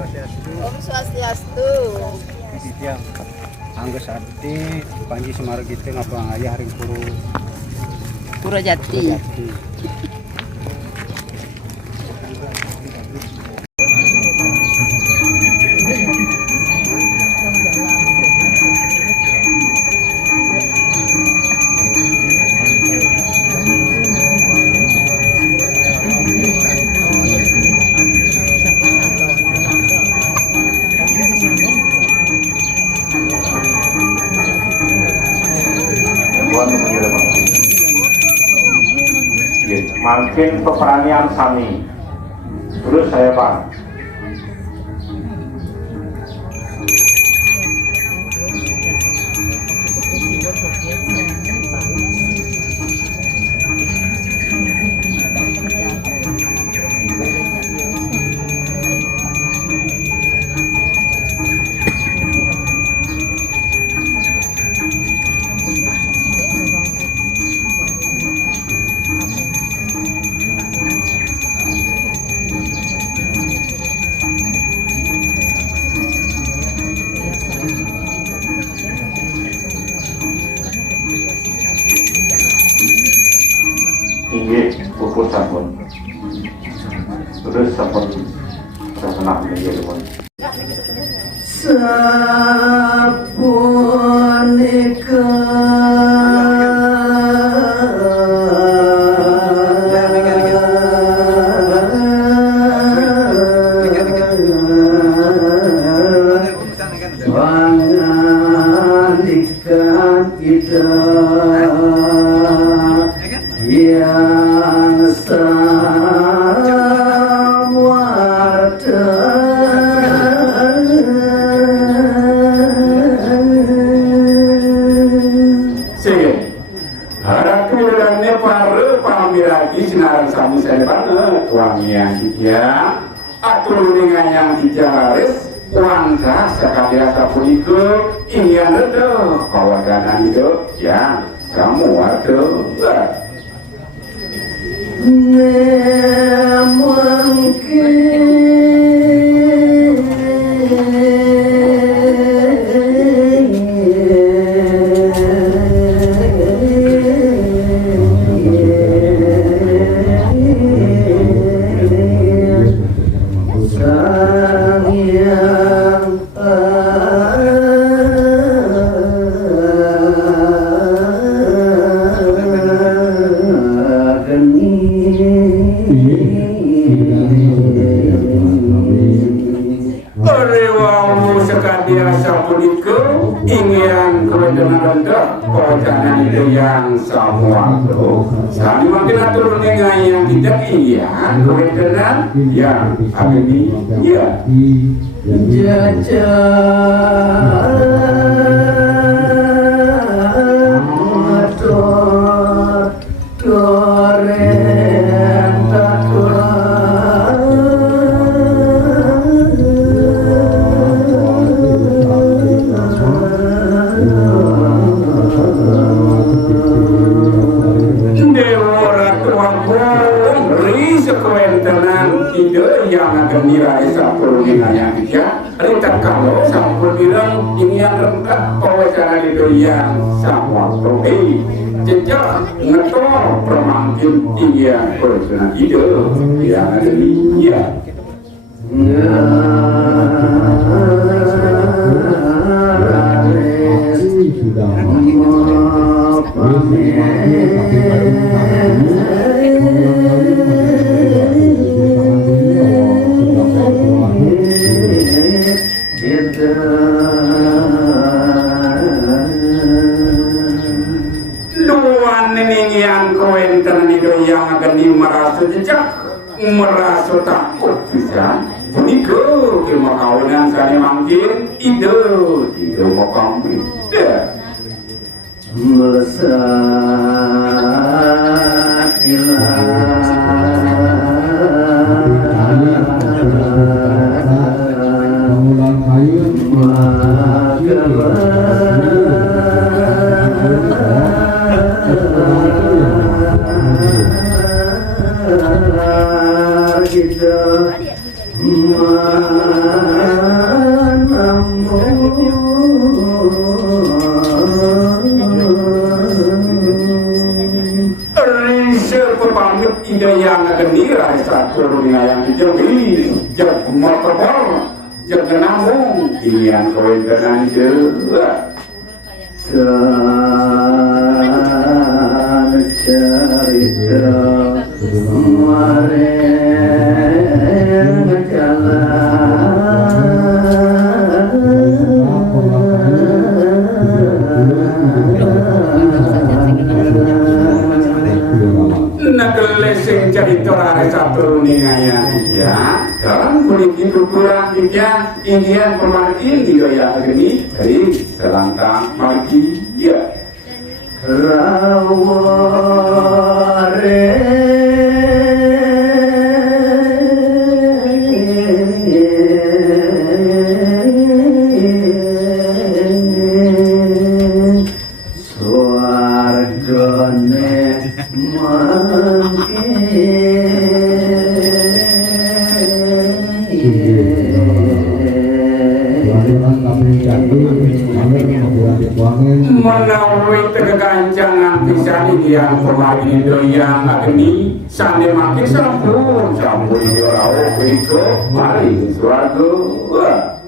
Om Swastiastu. Titiang Angga Sakti Panji Semaragite ngapang ayah ring Purajati. Makin peperanian sami. Terus saya Pak. Puput sampun, terus sampun terkenal menjadi pun. Sapunika pangandikan kita yang samwata Sige, harap kemudiannya para pamiragi sinaran sami saya banget wangian dia atur dengan yang dijaris wangka sekali asa punika ingin itu kawasan itu yang kamu ada ingin kewenangan kawasan itu yang semua itu sami makin atur dengan yang tidak iya kewenangan yang ada di iya yang akan nilai sampul dinanya dia rintak kalau sampul bilang ini yang rentak kawasan itu yang sama protein jejak ngetol permangkin yang kawasan itu yang ada di dia luan ini yang kawasan itu yang akan merasa jejak merasa takut bisa Niko ke makawinan saya mungkin itu mau kami melesat kita ngayang itu jeung motor jeung kenambung inian kowe tenan jeula cerita mare nagelesing cerita lare satu ningaya ya jalan kulit itu kurang ya ingin pemargi ya gini dari selangkah margi ya raware swargane menawi tegegancangan pisan yang pemari doyang agni sane makin sampun ora iko mari swarga